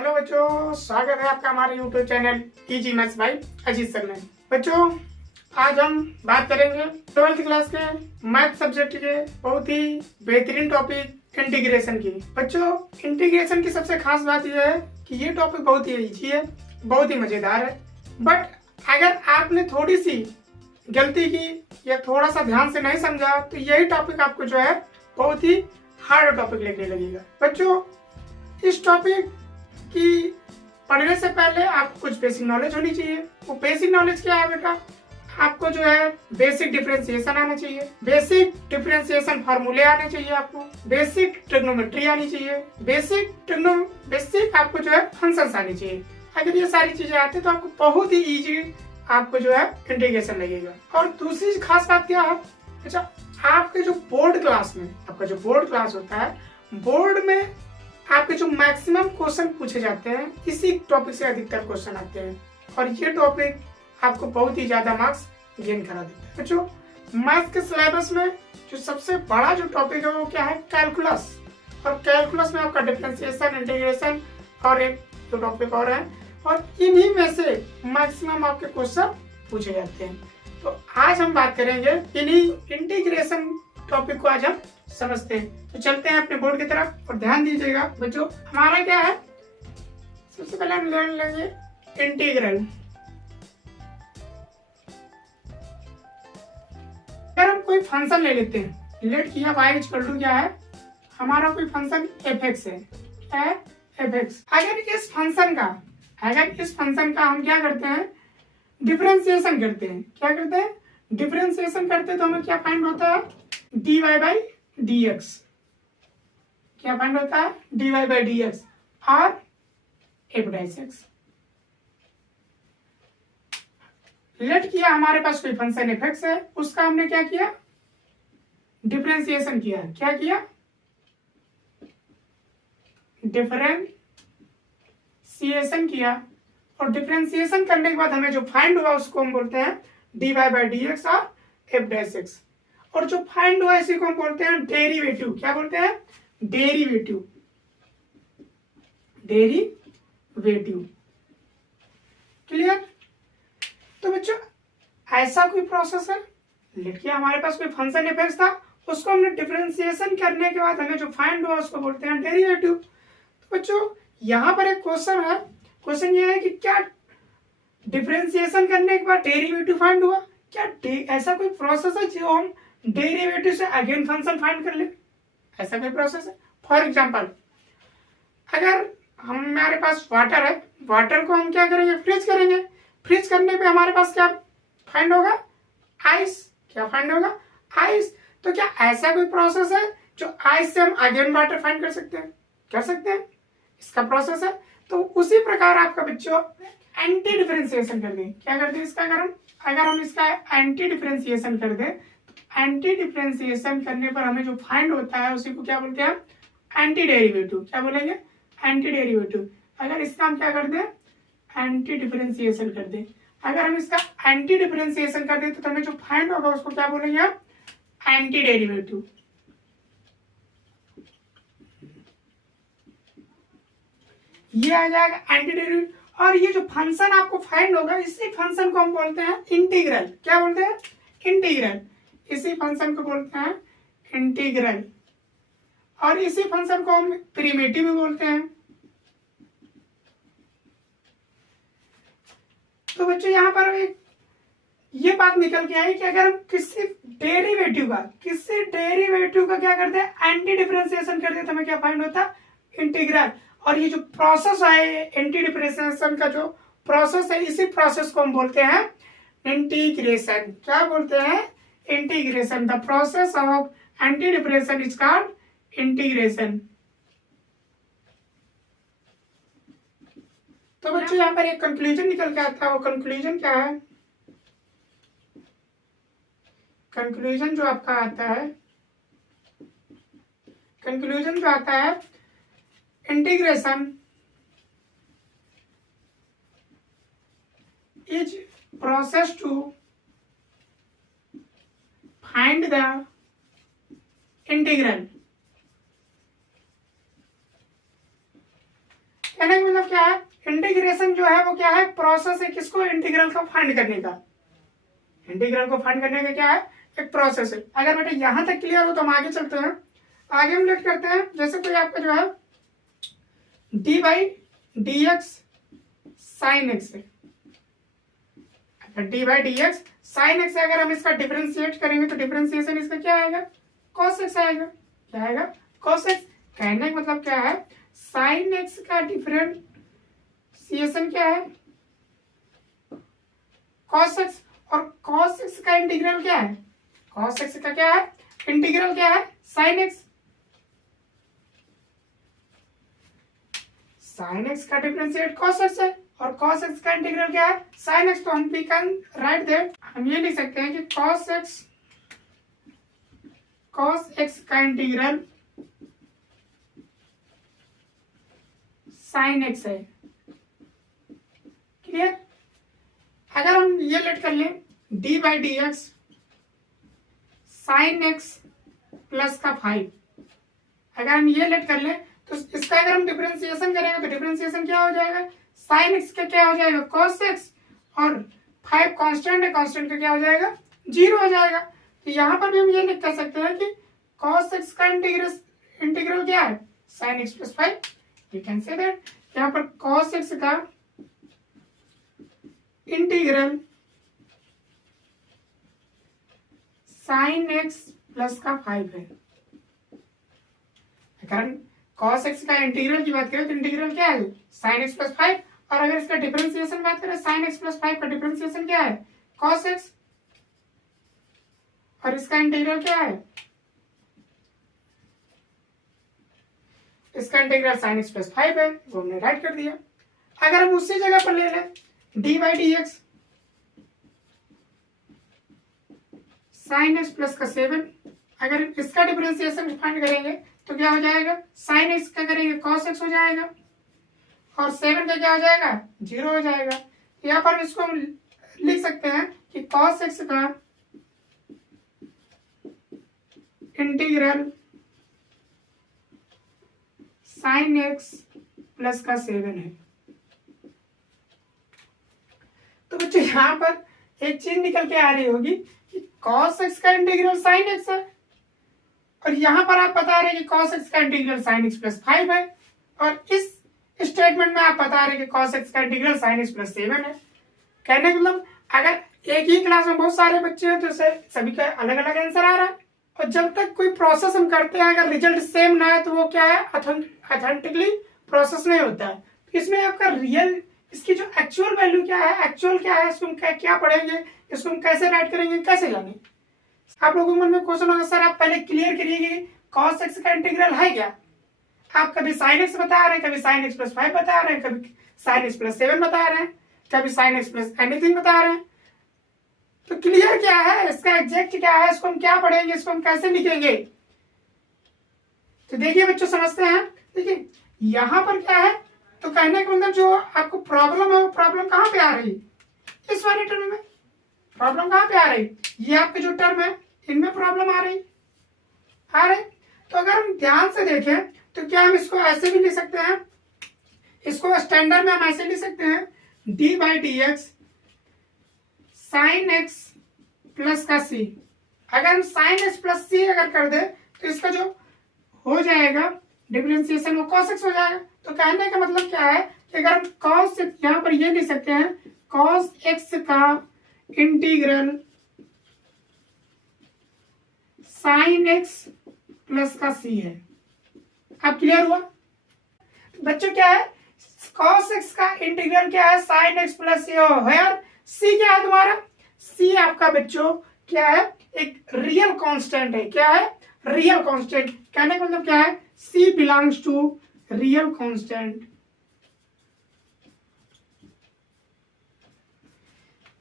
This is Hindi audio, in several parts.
हेलो बच्चों, स्वागत है आपका हमारे YouTube channel easy maths by Ajit sir में। बच्चों, आज हम बात करेंगे 12th क्लास के मैथ सब्जेक्ट के बहुत ही बेहतरीन टॉपिक इंटीग्रेशन की। बच्चों, इंटीग्रेशन की सबसे खास बात यह है कि ये टॉपिक बहुत ही इजी है, बहुत ही मजेदार है। बट अगर आपने थोड़ी सी गलती की या थोड़ा सा ध्यान से नहीं समझा तो यही टॉपिक आपको जो है बहुत ही हार्ड टॉपिक लगने लगेगा। बच्चों, इस टॉपिक कि पढ़ने से पहले आपको कुछ बेसिक नॉलेज होनी चाहिए। वो बेसिक नॉलेज क्या है बेटा? आपको जो है बेसिक डिफरेंशिएशन आना चाहिए, बेसिक डिफरेंशिएशन फार्मूले आने चाहिए, आपको बेसिक ट्रिग्नोमेट्री आनी चाहिए, बेसिक आपको जो है फंक्शंस आनी चाहिए। अगर ये सारी चीजें आती तो आपको बहुत ही इजी आपको जो है इंटीग्रेशन लगेगा। और दूसरी खास बात क्या है? अच्छा, आपके जो बोर्ड क्लास में आपका जो बोर्ड क्लास होता है, बोर्ड में आपके जो मैक्सिमम क्वेश्चन पूछे जाते हैं इसी टॉपिक से अधिकतर क्वेश्चन आते हैं और ये टॉपिक आपको बहुत ही ज्यादा मार्क्स गेन करा देता है। बच्चों, मैथ के सिलेबस में जो सबसे बड़ा जो टॉपिक है वो क्या है? कैलकुलस। और कैलकुलस में आपका डिफरेंशिएशन, इंटीग्रेशन और एक दो टॉपिक और है और इन्हीं में से मैक्सिमम आपके क्वेश्चन पूछे जाते हैं। तो आज हम बात करेंगे इन्हीं इंटीग्रेशन टॉपिक को आज हम समझते हैं। तो चलते हैं अपने बोर्ड की तरफ और ध्यान दीजिएगा बच्चों, हमारा क्या है? सबसे पहले हम लर्न लेंगे इंटीग्रल। अगर हम कोई फंक्शन ले लेते हैं, लेट किया y इक्वल टू क्या है? हमारा कोई फंक्शन f(x) है। क्या है? f(x). अगर इस फंक्शन का हम क्या करते हैं? डिफरेंशिएशन करते हैं। क्या करते हैं? डिफरेंशिएशन करते हैं तो हमें क्या फाइंड होता है? dy by dx। क्या फाइंड होता है? dy by dx और f'(x). लेट किया हमारे पास कोई फंक्शन f(x) है, उसका हमने क्या किया? डिफरेंशिएशन किया। क्या किया? डिफरेंशिएशन किया और डिफरेंशिएशन करने के बाद हमें जो फाइंड हुआ उसको हम बोलते हैं dy by dx और f'(x). और जो फाइंड हुआ इसी को हम बोलते हैं डेरिवेटिव। क्या बोलते हैं? डेरिवेटिव। क्लियर? तो बच्चों, ऐसा कोई प्रोसेस है, लेकिन हमारे पास कोई फंक्शन f(x) था, उसको हमने डिफरेंशिएशन करने के बाद हमें जो फाइंड हुआ उसको बोलते हैं डेरिवेटिव। तो बच्चों, यहाँ पर एक क्वेश्चन है। क्वेश्चन ये है कि क्या डिफरेंशिएशन करने के बाद डेरिवेटिव फाइंड हुआ? क्या ऐसा कोई प्रोसेस है जो हम डेरिवेटिव से अगेन फंक्शन फाइंड कर ले? ऐसा कोई प्रोसेस है? फॉर एग्जांपल, अगर हमारे पास वाटर है, वाटर को हम क्या करेंगे? फ्रीज करेंगे। फ्रीज करने पे हमारे पास क्या फाइंड होगा? आइस। क्या फाइंड होगा? आइस। तो क्या ऐसा कोई प्रोसेस है जो आइस से हम अगेन वाटर फाइंड कर सकते हैं? कर सकते हैं, इसका प्रोसेस है। तो उसी प्रकार आपका बच्चों एंटी डिफरेंशिएशन कर दें। क्या कर दें इसका? अगर हम इसका एंटी डिफरेंशिएशन कर दें, एंटी डिफरेंशिएशन करने पर हमें जो फाइंड होता है उसी को क्या बोलते हैं? Anti derivative. क्या बोलेंगे? Anti derivative. अगर इसका हम क्या कर दें? एंटी डिफरेंशिएशन कर दें। अगर हम इसका एंटी डिफरेंशिएशन कर दें तो हमें जो फाइंड होगा उसको क्या बोलेंगे हम? Anti derivative. ये आ जाएगा एंटी डेरिवेटिव। और ये जो फंक्शन आपको फाइंड होगा इसी फंक्शन को हम बोलते हैं इंटीग्रल। क्या बोलते हैं? इंटीग्रल। इसी फंक्शन को बोलते हैं इंटीग्रल और इसी फंक्शन को हम प्रिमिटिव भी बोलते हैं। तो बच्चों, यहाँ पर एक ये बात निकल के आई कि अगर हम किसी डेरिवेटिव का क्या करते हैं? एंटी डिफरेंशिएशन करते हैं तो हमें क्या फाइंड होता है? इंटीग्रल। और ये जो प्रोसेस है एंटी डिफरेंशिएशन का जो प्रोसेस है, इसी प्रोसेस को हम बोलते हैं इंटीग्रेशन। क्या बोलते हैं? Integration. The process of anti differentiation is called integration. तो बच्चों, यहाँ पर एक कंक्लूजन निकल के आता है। वो कंक्लूजन क्या है? कंक्लूजन जो आपका आता है, कंक्लूजन जो आता है, integration is process to find the integral. कहने का मतलब क्या है, इंटीग्रेशन जो है वो क्या है, प्रोसेस है किसको, इंटीग्रल को फाइंड करने का। इंटीग्रल को फाइंड करने का क्या है, एक प्रोसेस है। अगर बेटा यहां तक क्लियर हो तो हम आगे चलते हैं। आगे हम लेट करते हैं, जैसे कोई आपका जो है d by d x sine x है, d by d x sine x है। अगर हम इसका डिफरेंशिएट करेंगे तो डिफरेंशिएशन इसका क्या आएगा, कॉस एक्स आएगा। क्या आएगा, कॉस एक्स। कहने का मतलब क्या है, साइन एक्स का डिफरेंशिएशन क्या है, कॉस एक्स। और कॉस एक्स का इंटीग्रल क्या है, कॉस एक्स का क्या है, इंटीग्रल क्या है, साइन एक्स। साइन एक्स का डिफरेंशिएट कॉस एक्स है और कॉस एक्स का इंटीग्रल क्या है, साइन एक्स। तो हम वी कैन राइट दैट, हम ये लिख सकते हैं कि कॉस एक्स का इंटीग्रल साइन एक्स है। क्लियर। अगर हम ये लेट कर लें D by d x sine x plus का 5, अगर हम ये लेट कर लें तो इसका अगर हम डिफरेंशिएशन करेंगे तो डिफरेंशिएशन क्या हो जाएगा, साइन एक्स का क्या हो जाएगा, कॉस एक्स। और 5 कांस्टेंट है, कांस्टेंट का क्या हो जाएगा, 0 हो जाएगा। तो यहाँ पर भी हम ये लिख कर सकते हैं कि कॉस एक्स का इंटीग्रल क्या है, sign x plus 5। You can say that यहाँ पर कॉस एक्स का इंटीग्रल साइन एक्स प्लस का 5 है। अगर कॉस एक्स का इंटीग्रल की बात करें तो इंटीग्रल क्या है, साइन एक्स प्लस 5। और अगर इसका डिफरेंशिएशन बात करें, साइन एक्स प्लस 5 का डिफरेंशिएशन क्या है, कॉस एक्स। और इसका इंटीग्रल क्या है, इसका इंटीग्रल साइन एक्स प्लस 5 है, वो हमने राइट कर दिया। अगर हम उसी जगह पर ले लें D by d x sine x plus का 7, अगर इसका डिफरेंशिएशन फाइंड करेंगे तो क्या हो जाएगा, साइन एक्स का करेंगे कॉस एक्स हो जाएगा और 7 का क्या हो जाएगा, 0 हो जाएगा। यहाँ पर इसको हम लिख सकते हैं कि कॉस एक्स का इंटीग्रल साइन एक्स प्लस का 7 है। तो बच्चों यहाँ पर एक चीज निकल के आ रही होगी कि कॉस एक्स का इंटीग्रल साइन एक्स है और यहाँ पर आप बता रहे हैं कि कॉस एक्स का इंटीग्रल साइन एक्स प्लस 5 है। और इस स्टेटमेंट में आप बता रहे हैं कि कॉस एक्स का इंटीग्रल साइन एक्स प्लस 7 है। कहने का मतलब अगर एक ही क्लास में बहुत सारे बच्चे हैं तो सभी का अलग अलग आंसर आ रहा है। और जब तक कोई प्रोसेस हम करते हैं अगर रिजल्ट सेम ना है तो वो क्या है, ऑथेंटिकली प्रोसेस नहीं होता है। तो इसमें आपका रियल, इसकी जो एक्चुअल वैल्यू क्या है, एक्चुअल क्या है, इसको हम क्या पढ़ेंगे, इसको हम कैसे राइट करेंगे, कैसे जाने। आप लोगों के मन में क्वेश्चन होगा, सर आप पहले क्लियर करिए कि कॉस एक्स का इंटीग्रल है क्या। आप कभी साइन एक्स बता रहे हैं, कभी साइन एक्स प्लस 5 बता रहे हैं, कभी साइन एक्स प्लस 7 बता रहे हैं, कभी साइन एक्स प्लस एनीथिंग बता रहे हैं। तो क्लियर क्या है, इसका एग्जैक्ट क्या है, इसको हम क्या पढ़ेंगे, इसको हम कैसे लिखेंगे। तो देखिए बच्चों समझते हैं। देखिए यहाँ पर क्या है, तो कहने का मतलब जो आपको प्रॉब्लम है वो प्रॉब्लम कहाँ पे आ रही है, इस वाले टर्म में प्रॉब्लम कहाँ पे आ रही, ये आपके जो टर्म है इनमें प्रॉब्लम आ रही। तो अगर हम ध्यान से देखें तो क्या हम इसको ऐसे भी लिख सकते हैं, इसको स्टैंडर्ड में हम ऐसे लिख सकते हैं D by d x sine x plus का सी। अगर हम साइन एक्स प्लस सी अगर कर दे तो इसका जो हो जाएगा डिफरेंशिएशन वो कॉस एक्स हो जाएगा। तो कहने का मतलब क्या है कि अगर हम कॉस, यहाँ पर ये लिख सकते हैं कॉस एक्स का इंटीग्रल साइन एक्स प्लस का सी है। अब क्लियर हुआ बच्चों, क्या है कॉस एक्स का इंटीग्रल क्या है, साइन एक्स प्लस सी। यार सी क्या है तुम्हारा, सी आपका बच्चों क्या है, एक रियल कांस्टेंट है। क्या है, रियल कांस्टेंट। कहने का मतलब क्या है, सी बिलोंग्स टू रियल कांस्टेंट।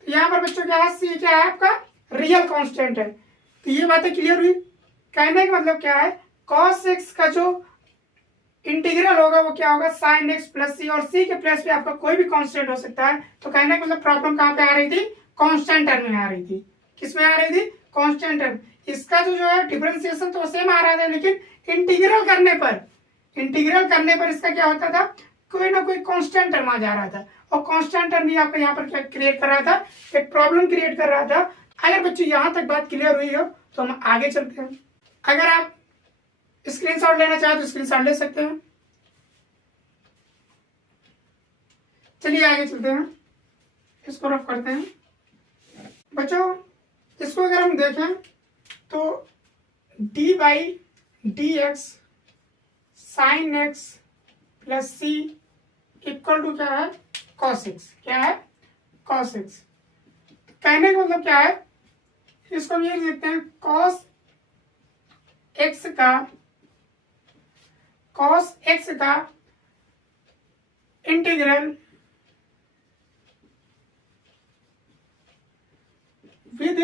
यहाँ पर बच्चों क्या है, सी क्या है आपका रियल कांस्टेंट है। तो ये बातें क्लियर हुई। कहने का मतलब क्या है, कॉस एक्स का जो इंटीग्रल होगा वो क्या होगा, साइन एक्स प्लस सी। और सी के प्लेस पे आपका कोई भी कांस्टेंट हो सकता है। तो कहने का मतलब प्रॉब्लम कहाँ पे आ रही थी, कांस्टेंट टर्म में आ रही थी। किस में आ रही थी, कांस्टेंट टर्म। इसका जो है डिफरेंशिएशन तो सेम आ रहा था, लेकिन इंटीग्रल करने पर इसका क्या होता था, कोई ना कोई कांस्टेंट टर्म आ जा रहा था, और कांस्टेंट टर्म भी आपको यहाँ पर क्या क्रिएट कर रहा था, एक प्रॉब्लम क्रिएट कर रहा था। अगर बच्चों यहाँ तक बात क्लियर हुई हो तो हम आगे चलते हैं। अगर आप स्क्रीनशॉट लेना चाहें तो स्क्रीनशॉट ले सकते हैं। चलिए आगे चलते हैं, इसको रफ करते हैं। बच्चों इसको अगर हम देखें तो d by d x sine x plus c equal to क्या है, कॉस एक्स। क्या है, कॉस एक्स। कहने का मतलब क्या है, इसको हम ये लिख सकते हैं कॉस एक्स का integral with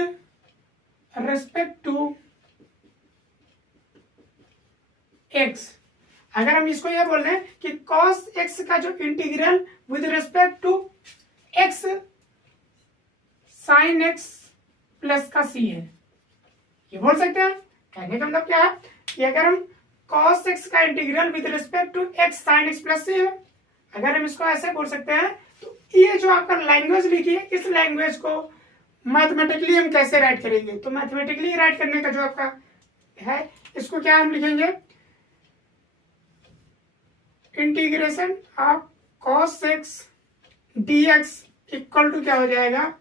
respect to x. अगर हम इसको ये बोल रहे हैं कि कॉस एक्स का जो integral with respect to x sine x plus का सी है, ये बोल सकते हैं। कहने का मतलब क्या है कि अगर हम कॉस एक्स का integral with respect to x sine x plus c है, अगर हम इसको ऐसे बोल सकते हैं तो ये जो आपका लैंग्वेज लिखी है, इस लैंग्वेज को मैथमेटिकली हम कैसे राइट करेंगे। तो मैथमेटिकली राइट करने का जो आपका है, इसको क्या हम लिखेंगे, integration of cos x d x equal to क्या हो जाएगा,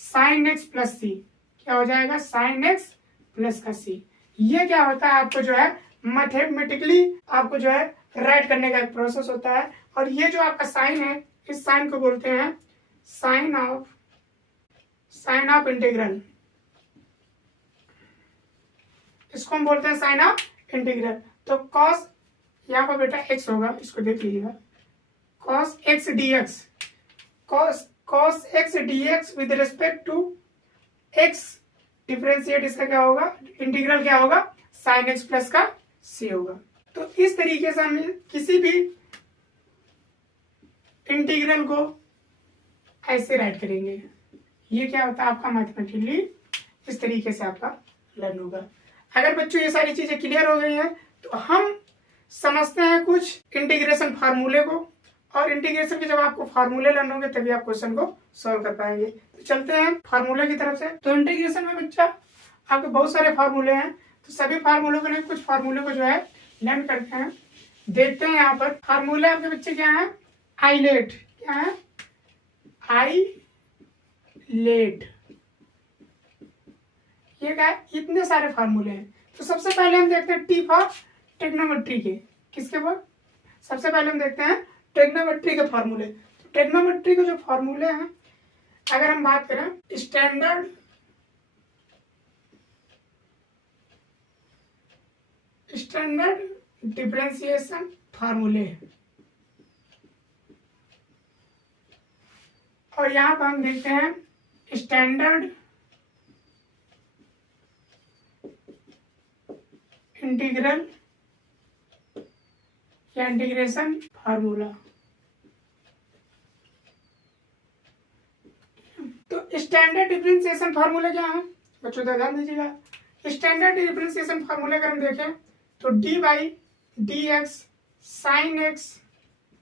साइन एक्स प्लस सी। क्या हो जाएगा, साइन एक्स प्लस का सी। ये क्या होता है, आपको जो है मैथमेटिकली आपको जो है राइट करने का एक प्रोसेस होता है। और ये जो आपका साइन है, इस साइन को बोलते हैं साइन ऑफ इंटीग्रल। इसको हम बोलते हैं साइन ऑफ इंटीग्रल। तो कॉस यहाँ पर बेटा एक्स होगा, इसको देख लीजिएगा, cos x d x, cos x d x with respect to x, differentiate इसका क्या होगा, इंटीग्रल क्या होगा, साइन एक्स प्लस का सी होगा। तो इस तरीके से हम किसी भी इंटीग्रल को ऐसे राइट करेंगे। ये क्या होता है आपका मैथमेटिकली इस तरीके से आपका लर्न होगा। अगर बच्चों ये सारी चीजें क्लियर हो गई हैं तो हम समझते हैं कुछ इंटीग्रेशन फार्मूले को, और इंटीग्रेशन के जब आपको फार्मूले लर्न होंगे तभी आप क्वेश्चन को सॉल्व कर पाएंगे। तो चलते हैं फार्मूले की तरफ से। तो इंटीग्रेशन में बच्चा आपके बहुत सारे फार्मूले हैं, तो सभी फार्मूलों को नहीं, कुछ फार्मूले को जो है लर्न करते हैं। देखते हैं यहाँ पर फार्मूले आपके बच्चे क्या है, आइलेट। क्या है, आइलेट। ये क्या है, इतने सारे फार्मूले हैं। तो सबसे पहले हम देखते हैं टी फॉर ट्रिग्नोमेट्री के। किसके पर, सबसे पहले हम देखते हैं ट्रिग्नोमेट्री के फार्मूले। तो ट्रिग्नोमेट्री के जो फार्मूले हैं, अगर हम बात करें स्टैंडर्ड डिफरेंशिएशन फार्मूले, और यहां पर हम देखते हैं स्टैंडर्ड इंटीग्रल या इंटीग्रेशन फार्मूला। तो स्टैंडर्ड डिफरेंशिएशन फार्मूला क्या है बच्चों, ध्यान दीजिएगा। स्टैंडर्ड डिफरेंशिएशन फार्मूला अगर हम देखें तो d by d x sine x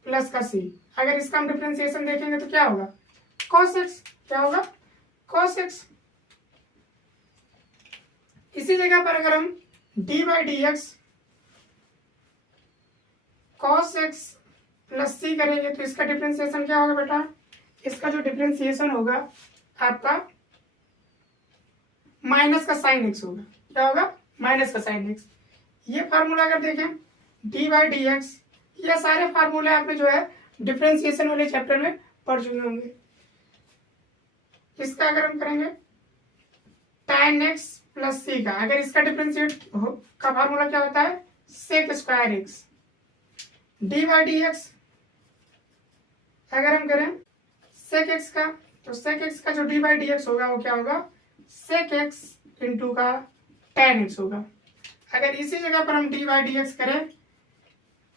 plus का सी। अगर इसका हम डिफरेंशिएशन देखेंगे तो क्या होगा, कॉस एक्स। क्या होगा, कॉस एक्स। इसी जगह पर अगर हम d by d x cos x plus c करेंगे तो इसका डिफरेंशिएशन क्या होगा बेटा, इसका जो डिफरेंशिएशन होगा आपका माइनस का साइन एक्स होगा। क्या होगा, माइनस का साइन एक्स। ये फार्मूला अगर देखें डी बाई डी एक्स, ये सारे फार्मूले आपने जो है डिफरेंशिएशन वाले चैप्टर में पढ़ चुके होंगे। इसका अगर हम करेंगे tan x प्लस सी का, अगर इसका डिफरेंशिएट का फार्मूला क्या होता है, sec square x. D by d x अगर हम करें सेक एक्स का, तो सेक एक्स का जो डी बाई डी एक्स होगा वो क्या होगा, सेक एक्स इंटू का tan एक्स होगा। अगर इसी जगह पर हम डी बाई डी एक्स करें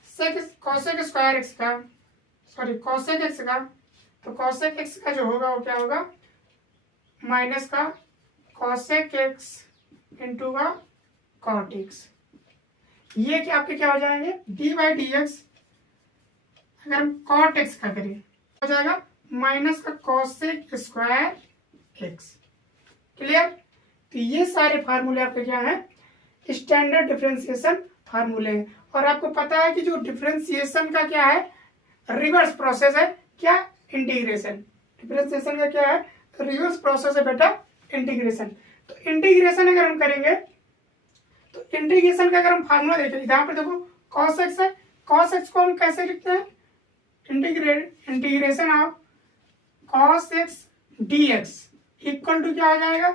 सेक कॉसेक स्क्वायर एक्स का, सॉरी कॉसेक एक्स का, तो कॉसेक एक्स का जो होगा वो क्या होगा, माइनस का कॉसेक एक्स इंटू का कॉट एक्स। ये क्या आपके क्या हो जाएंगे, डी बाई डी एक्स। अगर हम कॉट एक्स का करें हो जाएगा माइनस का कॉसेक स्क्वायर एक्स। क्लियर? तो ये सारे फार्मूले आपके क्या है, स्टैंडर्ड डिफरेंशिएशन फार्मूले हैं। और आपको पता है कि जो डिफरेंशिएशन का क्या है, रिवर्स प्रोसेस है क्या, इंटीग्रेशन। डिफरेंशिएशन का क्या है, रिवर्स प्रोसेस है बेटा, इंटीग्रेशन। तो इंटीग्रेशन अगर हम करेंगे तो इंटीग्रेशन का अगर हम फार्मूला देखें, यहाँ पर देखो cos x है, cos x को हम कैसे लिखते हैं, integration of cos x dx equal to क्या हो जाएगा,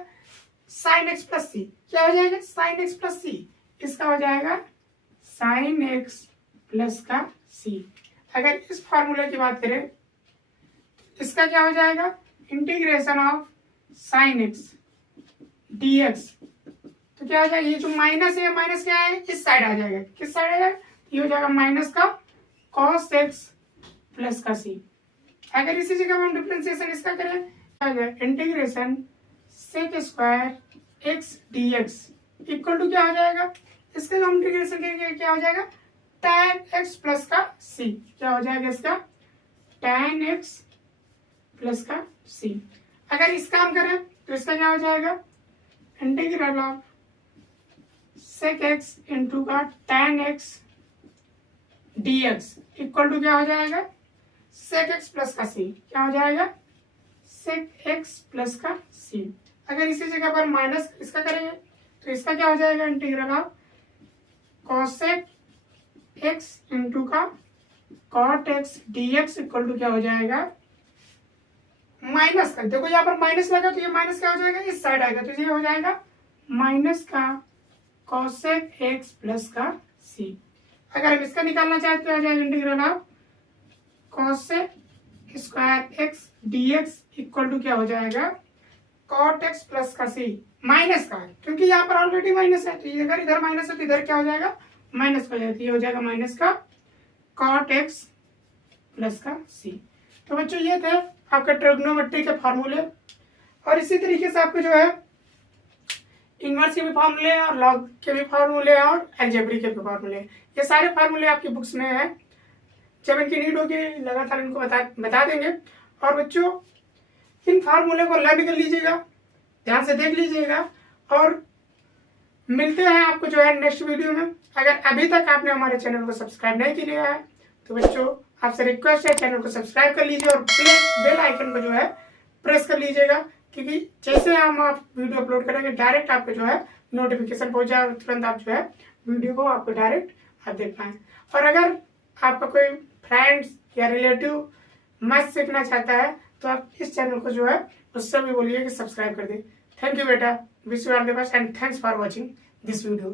sin x प्लस सी। क्या हो जाएगा, sin x प्लस सी। इसका हो जाएगा sin x प्लस का c। अगर इस फार्मूले की बात करें इसका क्या हो जाएगा, integration of sin x dx। तो क्या हो जाएगा, ये जो माइनस है, माइनस क्या है, इस साइड आ जाएगा। किस साइड आ जाएगा, ये हो जाएगा माइनस का cos x प्लस का c। अगर इसी जगह हम डिफरेंशिएशन इसका करें, क्या हो जाएगा, integration sec square x dx equal to क्या हो जाएगा, इसका हम इंटीग्रेशन करेंगे क्या हो जाएगा, tan x प्लस का c। क्या हो जाएगा इसका, tan x प्लस का c। अगर इसका हम करें तो इसका क्या हो जाएगा, integral of sec x into का tan x dx equal to क्या हो जाएगा, सेक एक्स प्लस का c। क्या हो जाएगा, सेक एक्स प्लस का c। अगर इसी जगह पर माइनस इसका करेंगे तो इसका क्या हो जाएगा, integral of cosec x into का cot x dx equal to क्या हो जाएगा, माइनस का, देखो यहाँ पर माइनस लगा तो ये माइनस क्या हो जाएगा, इस साइड आएगा तो ये हो जाएगा माइनस का कॉसेक एक्स प्लस का c। अगर हम इसका निकालना चाहते तो आ जाएगा integral of cosec square x dx equal to क्या हो जाएगा, कॉट एक्स प्लस का c। माइनस का, क्योंकि यहाँ पर ऑलरेडी माइनस है तो अगर इधर माइनस है तो इधर क्या हो जाएगा, माइनस हो जाएगा। ये हो जाएगा माइनस का कॉट एक्स प्लस का c। तो बच्चों ये थे आपके ट्रिग्नोमेट्री के फार्मूले। और इसी तरीके से आपके जो है इनवर्स के भी फार्मूले हैं और लॉग के भी फार्मूले हैं और अलजेब्रिक के भी फार्मूले हैं। ये सारे फार्मूले आपकी बुक्स में हैं। जब इनकी नीड होगी लगातार इनको बता देंगे। और बच्चों इन फार्मूले को लर्न कर लीजिएगा, ध्यान से देख लीजिएगा और मिलते हैं आपको जो है नेक्स्ट वीडियो में। अगर अभी तक आपने हमारे चैनल को सब्सक्राइब नहीं किया है तो बच्चों आपसे रिक्वेस्ट है चैनल को सब्सक्राइब कर लीजिए और बेल आइकन को जो है प्रेस कर लीजिएगा, क्योंकि जैसे हम आप वीडियो अपलोड करेंगे डायरेक्ट आपको जो है नोटिफिकेशन पहुंच जाए और तुरंत आप जो है वीडियो को आपको डायरेक्ट आप देख पाए। और अगर आपका कोई फ्रेंड्स या रिलेटिव मैथ सीखना चाहता है तो आप इस चैनल को जो है उससे भी बोलिए कि सब्सक्राइब कर दे। थैंक यू बेटा, wish you all the best and thanks for watching this video.